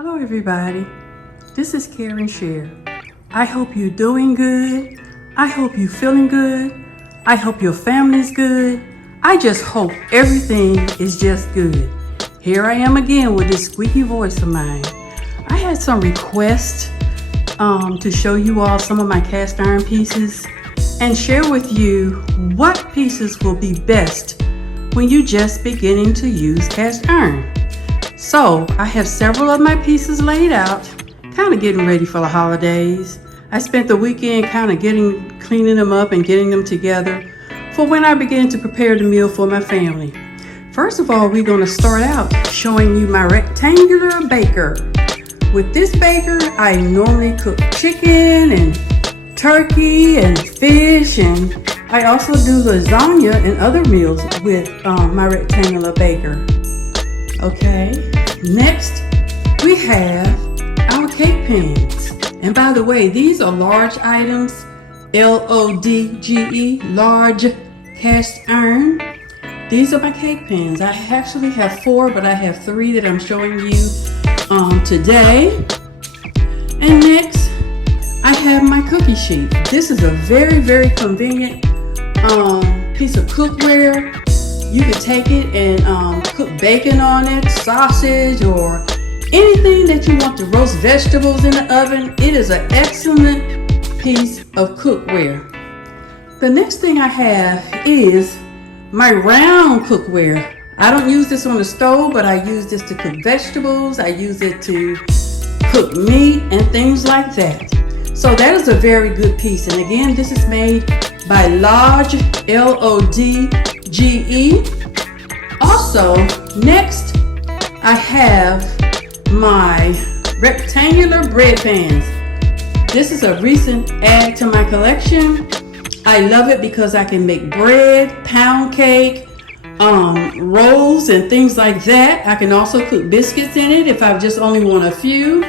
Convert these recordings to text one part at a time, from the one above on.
Hello everybody, this is Karen Share. I hope you're doing good. I hope you're feeling good. I hope your family's good. I just hope everything is just good. Here I am again with this squeaky voice of mine. I had some requests to show you all some of my cast iron pieces and share with you what pieces will be best when you're just beginning to use cast iron. So I have several of my pieces laid out, kind of getting ready for the holidays. I spent the weekend kind of cleaning them up and getting them together for when I begin to prepare the meal for my family. First of all, we're going to start out showing you my rectangular baker. With this baker, I normally cook chicken and turkey and fish, and I also do lasagna and other meals with my rectangular baker. Okay, next we have our cake pans. And by the way, these are large items, LODGE, large cast iron. These are my cake pans. I actually have 4, but I have 3 that I'm showing you today. And next, I have my cookie sheet. This is a very, very convenient piece of cookware. You can take it and cook bacon on it, sausage, or anything that you want to roast vegetables in the oven. It is an excellent piece of cookware. The next thing I have is my round cookware. I don't use this on the stove, but I use this to cook vegetables. I use it to cook meat and things like that. So that is a very good piece. And again, this is made by Lodge, LODGE. Also, next I have my rectangular bread pans. This is a recent add to my collection. I love it because I can make bread, pound cake, rolls and things like that. I can also cook biscuits in it if I just only want a few.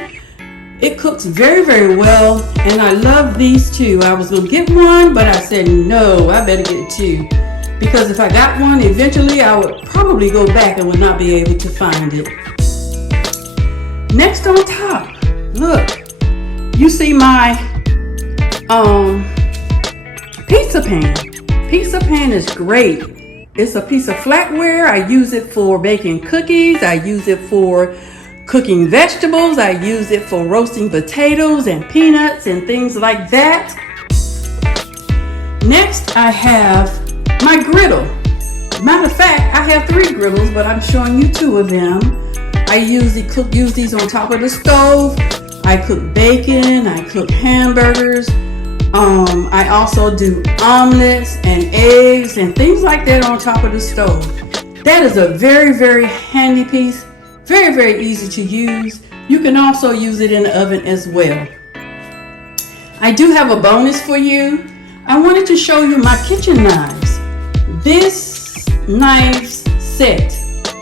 It cooks very, very well, and I love these two. I was going to get one, but I said, no, I better get 2. Because if I got one, eventually I would probably go back and would not be able to find it. Next on top, look, you see my pizza pan. Pizza pan is great. It's a piece of flatware. I use it for baking cookies. I use it for cooking vegetables. I use it for roasting potatoes and peanuts and things like that. Next, I have my griddle. Matter of fact, I have 3 griddles, but I'm showing you 2 of them. I usually use these on top of the stove. I cook bacon, I cook hamburgers. I also do omelets and eggs and things like that on top of the stove. That is a very, very handy piece. Very, very easy to use. You can also use it in the oven as well. I do have a bonus for you. I wanted to show you my kitchen knives. This knives set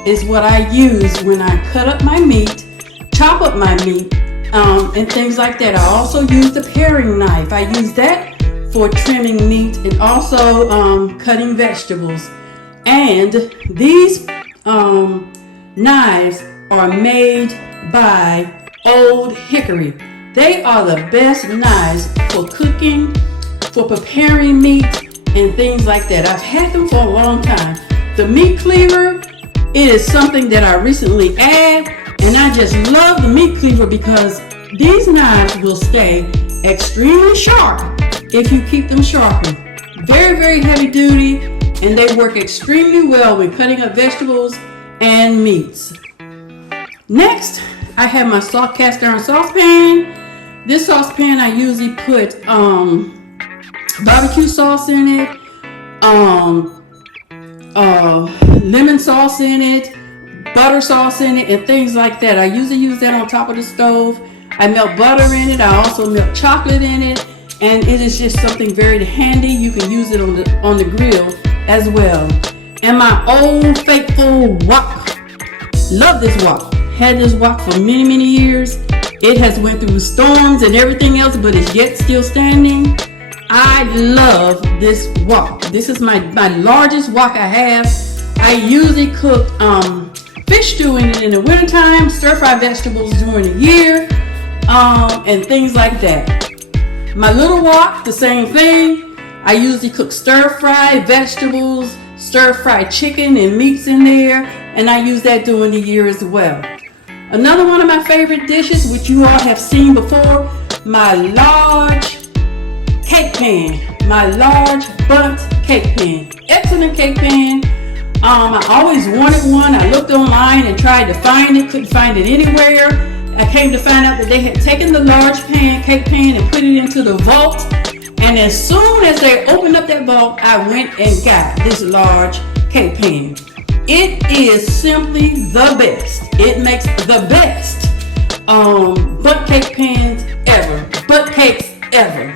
is what I use when I cut up my meat, chop up my meat, and things like that. I also use the paring knife. I use that for trimming meat and also cutting vegetables. And these knives are made by Old Hickory. They are the best knives for cooking, for preparing meat, and things like that. I've had them for a long time. The meat cleaver, it is something that I recently added, and I just love the meat cleaver because these knives will stay extremely sharp if you keep them sharpened. Very, very heavy duty, and they work extremely well when cutting up vegetables and meats. Next, I have my cast iron saucepan. This saucepan I usually put barbecue sauce in it, lemon sauce in it, butter sauce in it, and things like that. I usually use that on top of the stove. I melt butter in it. I also melt chocolate in it, and it is just something very handy. You can use it on the grill as well. And my old faithful wok. Love this wok. Had this wok for many, many years. It has went through storms and everything else, but it's yet still standing. I love this wok. This is my largest wok I have. I usually cook fish stewing it in the wintertime, stir fry vegetables during the year, and things like that. My little wok, the same thing. I usually cook stir fry vegetables, stir fry chicken and meats in there, and I use that during the year as well. Another one of my favorite dishes, which you all have seen before, my large cake pan, my large bundt cake pan. Excellent cake pan. I always wanted one. I looked online and tried to find it, couldn't find it anywhere. I came to find out that they had taken the large cake pan and put it into the vault. And as soon as they opened up that vault, I went and got this large cake pan. It is simply the best. It makes the best bundt cake pans ever. Bundt cakes ever.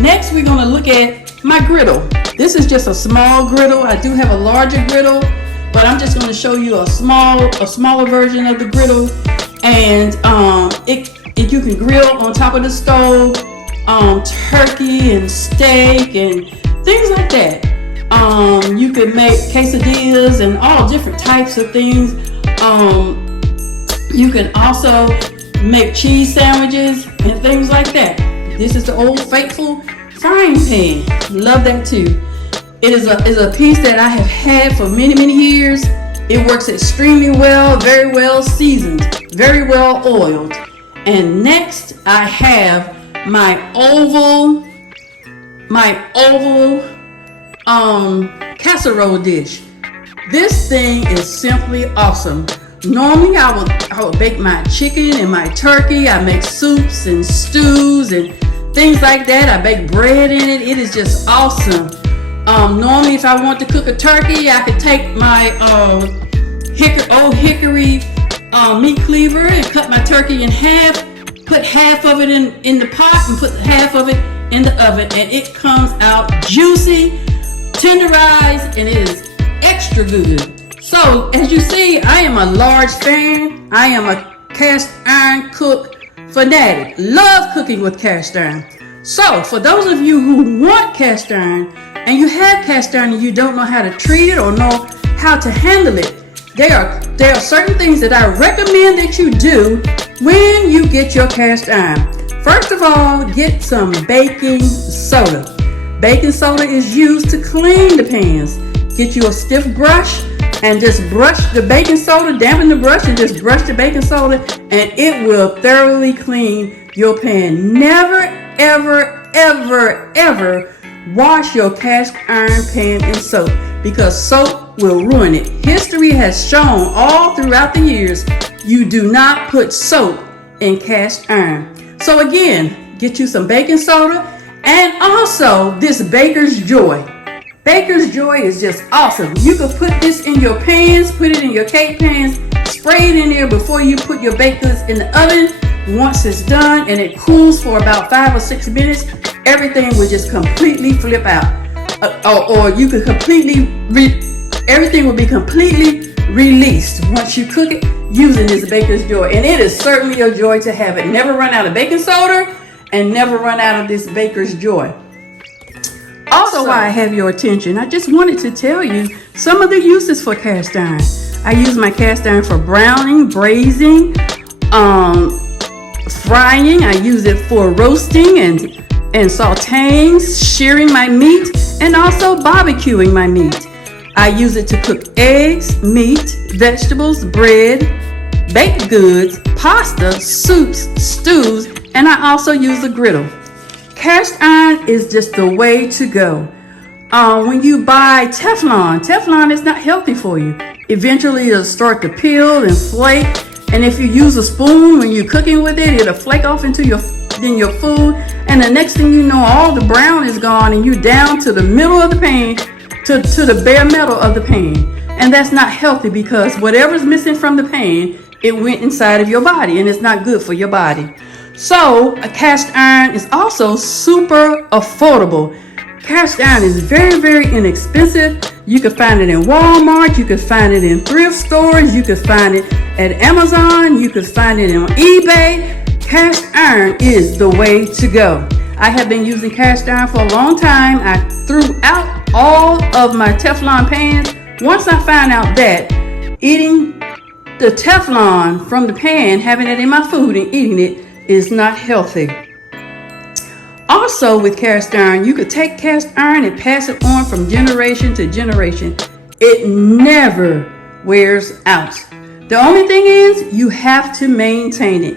Next, we're going to look at my griddle. This is just a small griddle. I do have a larger griddle, but I'm just going to show you a smaller version of the griddle. And you can grill on top of the stove, turkey and steak and things like that. You can make quesadillas and all different types of things. You can also make cheese sandwiches and things like that. This is the old faithful frying pan. Love that too. It is a piece that I have had for many, many years. It works extremely well, very well seasoned, very well oiled. And next I have my oval casserole dish. This thing is simply awesome. Normally I would bake my chicken and my turkey. I make soups and stews and things like that. I bake bread in it. It is just awesome. Normally if I want to cook a turkey, I could take my old hickory meat cleaver and cut my turkey in half, put half of it in the pot and put half of it in the oven, and it comes out juicy, tenderized, and it is extra good. So as you see, I am a large fan. I am a cast iron cook fanatic. Love cooking with cast iron. So for those of you who want cast iron and you have cast iron and you don't know how to treat it or know how to handle it, there are certain things that I recommend that you do when you get your cast iron. First of all, get some baking soda. Baking soda is used to clean the pans. Get you a stiff brush and just brush the baking soda, dampen the brush and just brush the baking soda, and it will thoroughly clean your pan. Never, ever, ever, ever wash your cast iron pan in soap, because soap will ruin it. History has shown all throughout the years you do not put soap in cast iron. So again, get you some baking soda and also this Baker's Joy. Baker's Joy is just awesome. You can put this in your pans, put it in your cake pans, spray it in there before you put your baked goods in the oven. Once it's done and it cools for about 5 or 6 minutes, everything will just completely flip out. Or you could everything will be completely released once you cook it using this Baker's Joy. And it is certainly a joy to have it. Never run out of baking soda and never run out of this Baker's Joy. Also, while I have your attention, I just wanted to tell you some of the uses for cast iron. I use my cast iron for browning, braising, frying. I use it for roasting and sauteing, shearing my meat, and also barbecuing my meat. I use it to cook eggs, meat, vegetables, bread, baked goods, pasta, soups, stews, and I also use a griddle. Cast iron is just the way to go. When you buy Teflon is not healthy for you. Eventually it'll start to peel and flake, and if you use a spoon when you're cooking with it, it'll flake off into your food, and the next thing you know, all the brown is gone and you're down to the middle of the pan, to the bare metal of the pan. And that's not healthy, because whatever's missing from the pan, it went inside of your body, and it's not good for your body. So a cast iron is also super affordable. Cast iron is very, very inexpensive. You can find it in Walmart, you can find it in thrift stores, you can find it at Amazon, you can find it on eBay. Cast iron is the way to go. I have been using cast iron for a long time. I threw out all of my Teflon pans once I found out that eating the Teflon from the pan, having it in my food and eating it is not healthy. Also with cast iron, you could take cast iron and pass it on from generation to generation. It never wears out. The only thing is you have to maintain it.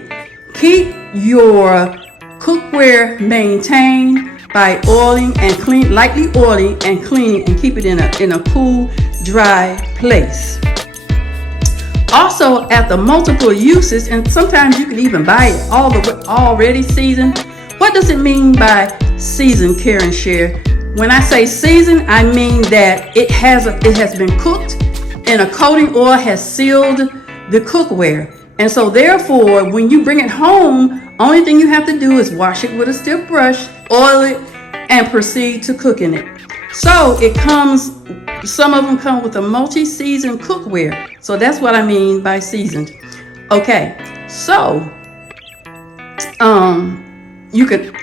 Keep your cookware maintained by oiling and lightly oiling and cleaning, and keep it in a cool, dry place. Also, at the multiple uses, and sometimes you can even buy it already seasoned. What does it mean by seasoned, Care and Share? When I say seasoned, I mean that it has been cooked and a coating oil has sealed the cookware. And so therefore, when you bring it home, only thing you have to do is wash it with a stiff brush, oil it, and proceed to cooking it. So some of them come with a multi-season cookware. So that's what I mean by seasoned. Okay, so you could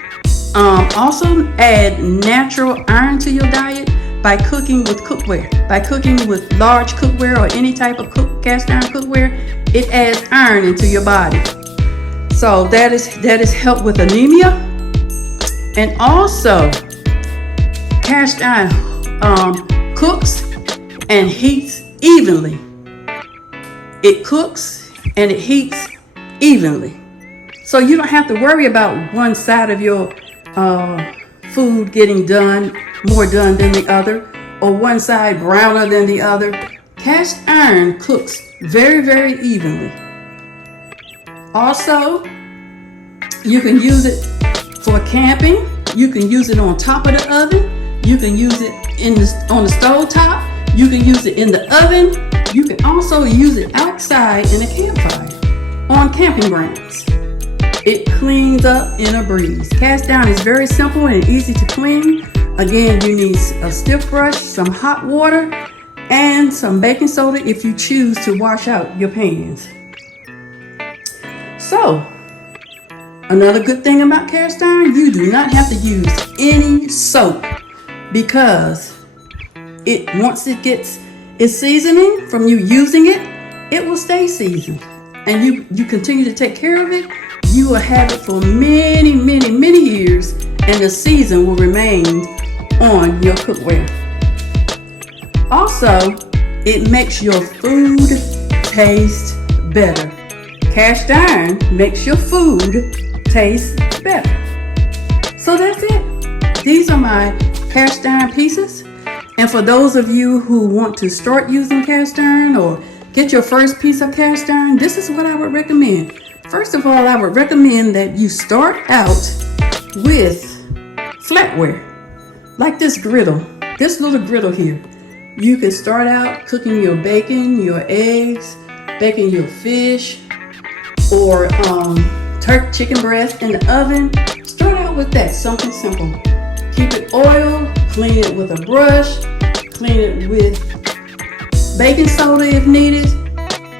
also add natural iron to your diet by cooking with cookware. By cooking with large cookware or any type of cast iron cookware, it adds iron into your body. So that is help with anemia. And also, cast iron cooks and heats evenly. It cooks and it heats evenly. So you don't have to worry about one side of your food getting more done than the other, or one side browner than the other. Cast iron cooks very, very evenly. Also, you can use it for camping. You can use it on top of the oven. You can use it on the stove top. You can use it in the oven. You can also use it outside in a campfire on camping grounds. It cleans up in a breeze. Cast iron is very simple and easy to clean. Again, you need a stiff brush, some hot water, and some baking soda if you choose to wash out your pans. So, another good thing about cast iron, you do not have to use any soap, because once it gets its seasoning from you using it, it will stay seasoned. And you continue to take care of it, you will have it for many, many, many years, and the season will remain on your cookware. Also, it makes your food taste better. Cast iron makes your food taste better. So that's it. These are my cast iron pieces. And for those of you who want to start using cast iron or get your first piece of cast iron, this is what I would recommend. First of all, I would recommend that you start out with flatware, like this griddle, this little griddle here. You can start out cooking your bacon, your eggs, baking your fish, or turkey chicken breast in the oven. Start out with that, something simple. Keep it oiled, clean it with a brush, clean it with baking soda if needed,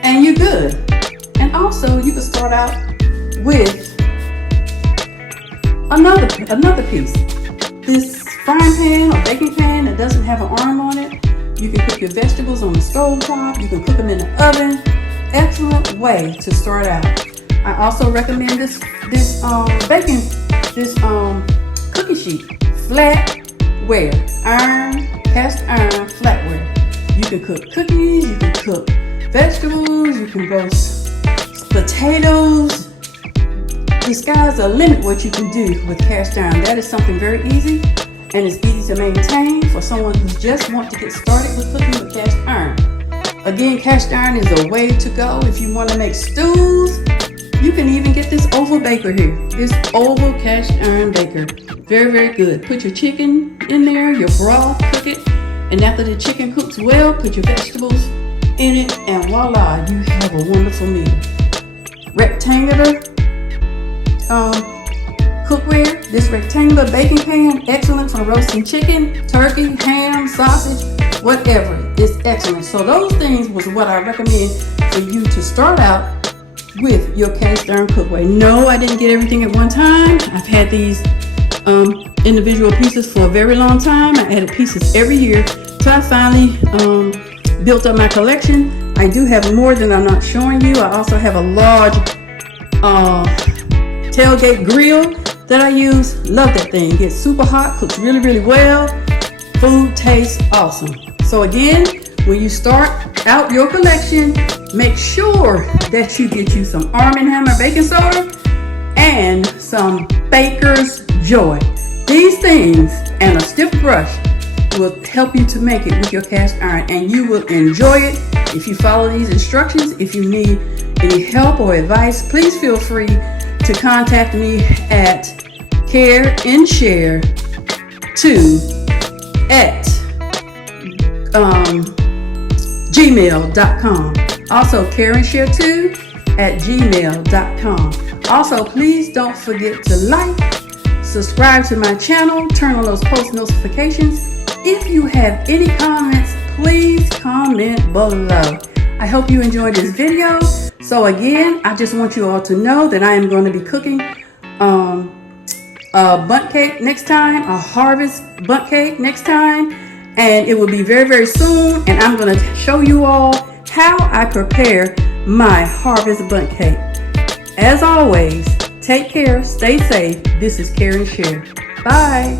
and you're good. And also, you can start out with another piece. This frying pan or baking pan that doesn't have an arm on it. You can cook your vegetables on the stove top. You can cook them in the oven. Excellent way to start out. I also recommend this cookie sheet, flatware, cast iron flatware. You can cook cookies. You can cook vegetables. You can roast potatoes. The sky's the limit what you can do with cast iron. That is something very easy, and it's easy to maintain for someone who just wants to get started with cooking with cast iron. Again, cast iron is a way to go if you want to make stews. You can even get this oval baker here. This oval cast iron baker. Very, very good. Put your chicken in there, your broth, cook it, and after the chicken cooks well, put your vegetables in it, and voila, you have a wonderful meal. Rectangular cookware. This rectangular baking pan, excellent for roasting chicken, turkey, ham, sausage, whatever. It's excellent. So those things was what I recommend for you to start out with your cast iron cookware. No, I didn't get everything at one time. I've had these individual pieces for a very long time. I added pieces every year till I finally built up my collection I do have more than I'm not showing you. I also have a large tailgate grill that I use. Love that thing. It gets super hot, cooks really, really well. Food tastes awesome. So again, when you start out your collection, make sure that you get you some Arm & Hammer baking soda and some Baker's Joy. These things and a stiff brush will help you to make it with your cast iron, and you will enjoy it if you follow these instructions. If you need any help or advice, please feel free to contact me at careandshare2@gmail.com. Also careandshare2@gmail.com. Also, please don't forget to like, subscribe to my channel, turn on those post notifications. If you have any comments, please comment below. I hope you enjoyed this video. So again, I just want you all to know that I am going to be cooking a bundt cake next time, a harvest bundt cake next time, and it will be very, very soon. And I'm going to show you all how I prepare my harvest bundt cake. As always, take care, stay safe. This is Care and Share. Bye.